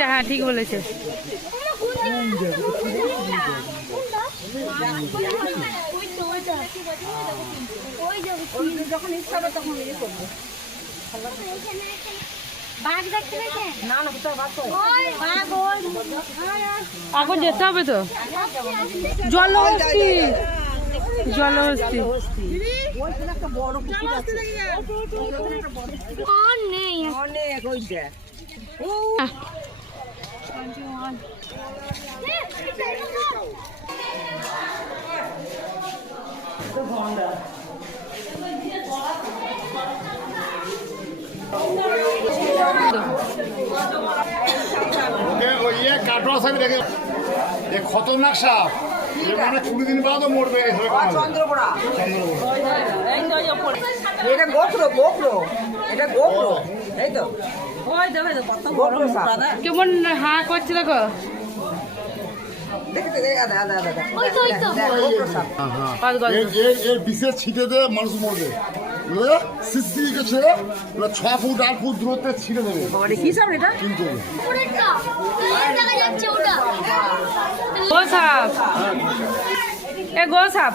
হ্যাঁ ঠিক বলেছে। যখন ইচ্ছা হবে তখন ইয়ে করব এখন যেতে হবে তো? জলহস্তি। জলহস্তি। নেই অনেক ওই কাটোয়া সাহেব দেখে খতরনাক সাপ মানে কুড়ি দিন বাদও মরবে। চন্দ্রপড়া। এটা গোপ্র গোপ্র এটা গোপ্র এই তো। গোপ্র কেমন হাঁ করছে দেখো? তো, হ্যাঁ, হ্যাঁ। বিশেষ ছিটে মানুষ মরবে। বুঝলে? সিসিকে ছেড়ে ওরা ছ ফুট আট ফুট দূরত্বে ছিটে দেবে। কি সাপ এটা? কিন্তু উপরেরটা ওই দেখা যাচ্ছে ওটা? গো সাপ। এ গো সাপ।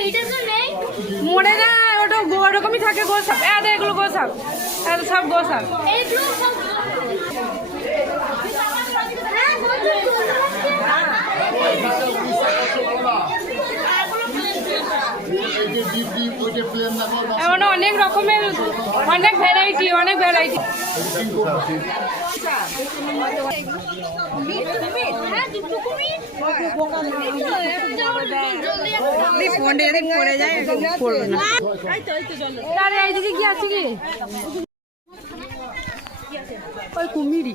এইটা তো নেই। মরে না ওটা গো ওরকমই থাকে গো সাপ এ দেখ এগুলো গো সাপ এত সব গো সাপ এইগুলো সব হ্যাঁ বলছি এই যে ডিপ ডিপ ওই যে প্লেন দেখো এমন অনেক রকমের অনেক ভ্যারাইটি অনেক ভ্যারাইটি হ্যাঁ কুমির এইদিকে কি আছে কি? ওই ভেতরে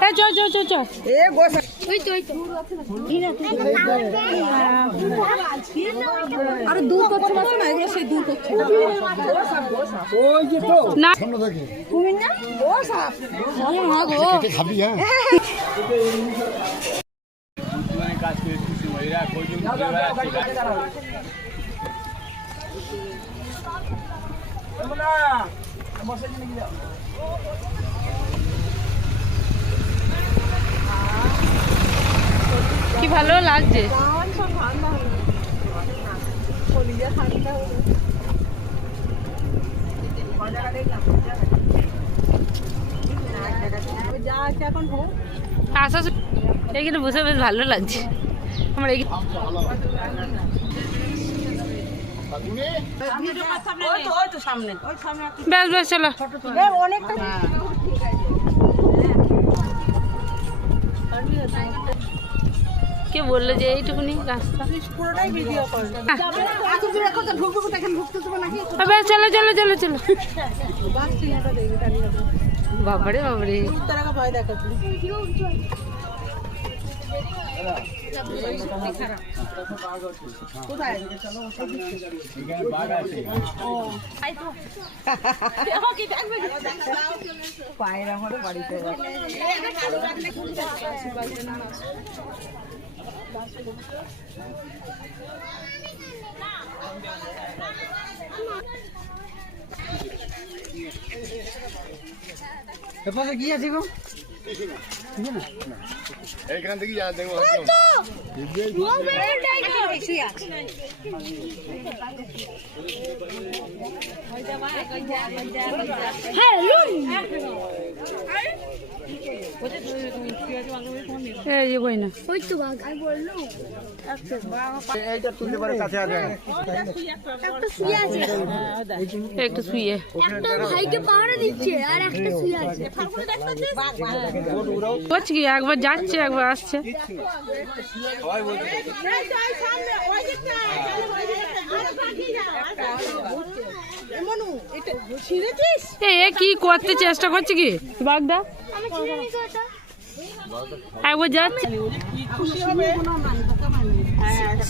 হ্যাঁ চ চ চ চ এ গো সাপ ওই তো ওই তো আরে দূর করছে না না এগুলো সেই দূর করছে ওই যে তো না কুমির না ও সাপ কেটে খাবি হ্যাঁ কি ভালো লাগছে? আশা এখানে বসে বেশ ভালো লাগছে। আমার বেশ বেশ চলো। অনেকটা কে বলল যে এইটুকুনি রাস্তা? চলো চলো চলো চলো। বাবারে বাবারে পায়রা আমার বাড়িতে এপাশে কি আছে গো? এইখান থেকে যা দেখব এই কই না। ওই তো বাঘ আর বলল এইটা তুলতে পারে কাছে আছে একটা শুয়ে। আছে একটু শুয়ে একটা ভাইকে পাহাড়ে দিচ্ছে আর একটা শুয়ে আছে করছে কি একবার যাচ্ছে একবার আসছে। কি করতে চেষ্টা করছে কি বাগদা? হ্যাঁ, একবার যাচ্ছে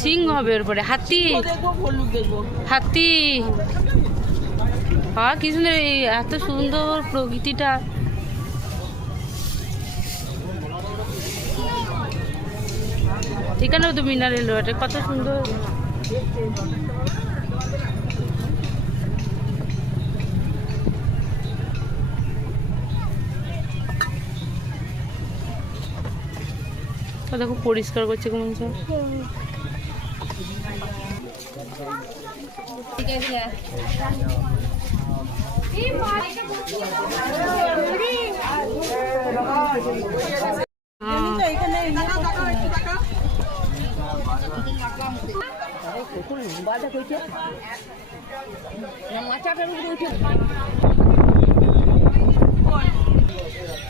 সিংহ হবে ওর পরে, হাতি। হাতি। হ্যাঁ কি সুন্দর এত সুন্দর প্রকৃতিটা। এখানেও তো মিনারেল ওয়াটার কত সুন্দর। ও দেখো পরিষ্কার করছে কেমন সব কয় এটা জেব্রা এই বা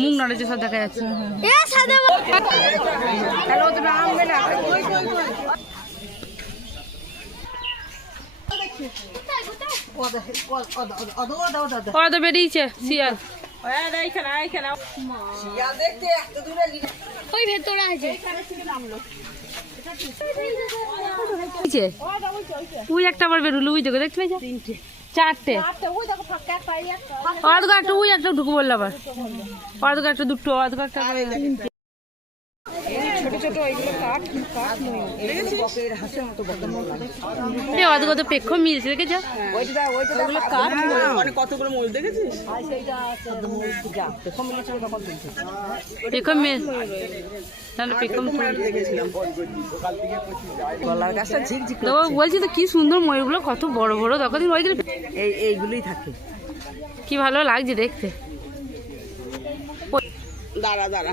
মুখ নড়েছে সব দেখা যাচ্ছে। তো বেরিয়েছে শিয়াল। শিয়াল দেখতে এত দূরে লি- ওই ভেতরে আছে। ওই একটা আবার বেরোলো ওই দেখো দেখতে পেয়েছ? চারটে। অর্ধ একটা। উই একটা ঢুকে বলল আবার। অর্ধ একটা দুটো অর্ধ একটা বকের হাঁসের মতো বকের মতো। এই অর্ধ কত পেক্ষ মিলছে দেখেছ ওইটা ওইটা ওগুলো কাঠ মানে কতগুলো মূল দেখেছিস? যা দেখো মিলেছিল তখন তুলছে। পেক্ষ মিল তাহলে পেক্ষ দেখেছিলাম। গলার গাছটা ঝিকঝিক তো বলছি তো কি সুন্দর ময়ূরগুলো কত বড় বড় দেখো দিন ওইগুলো এই এইগুলোই থাকে। কি ভালো লাগছে দেখতে। দাঁড়া দাঁড়া।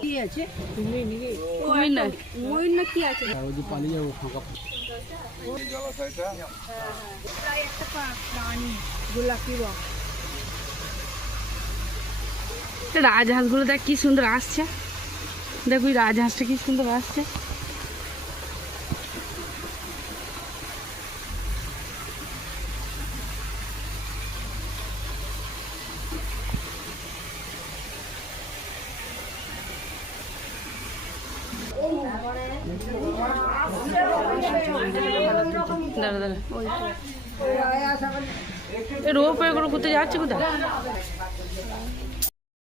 কি আছে? কুমির নয় ময়ূর না কি আছে রাজহাঁসগুলো দেখ কি সুন্দর আসছে। দেখ ওই রাজহাঁসটা কি সুন্দর আসছে। দাঁড়া দাঁড়া। রোপ করে ঘুরতে যাচ্ছে কোথায়?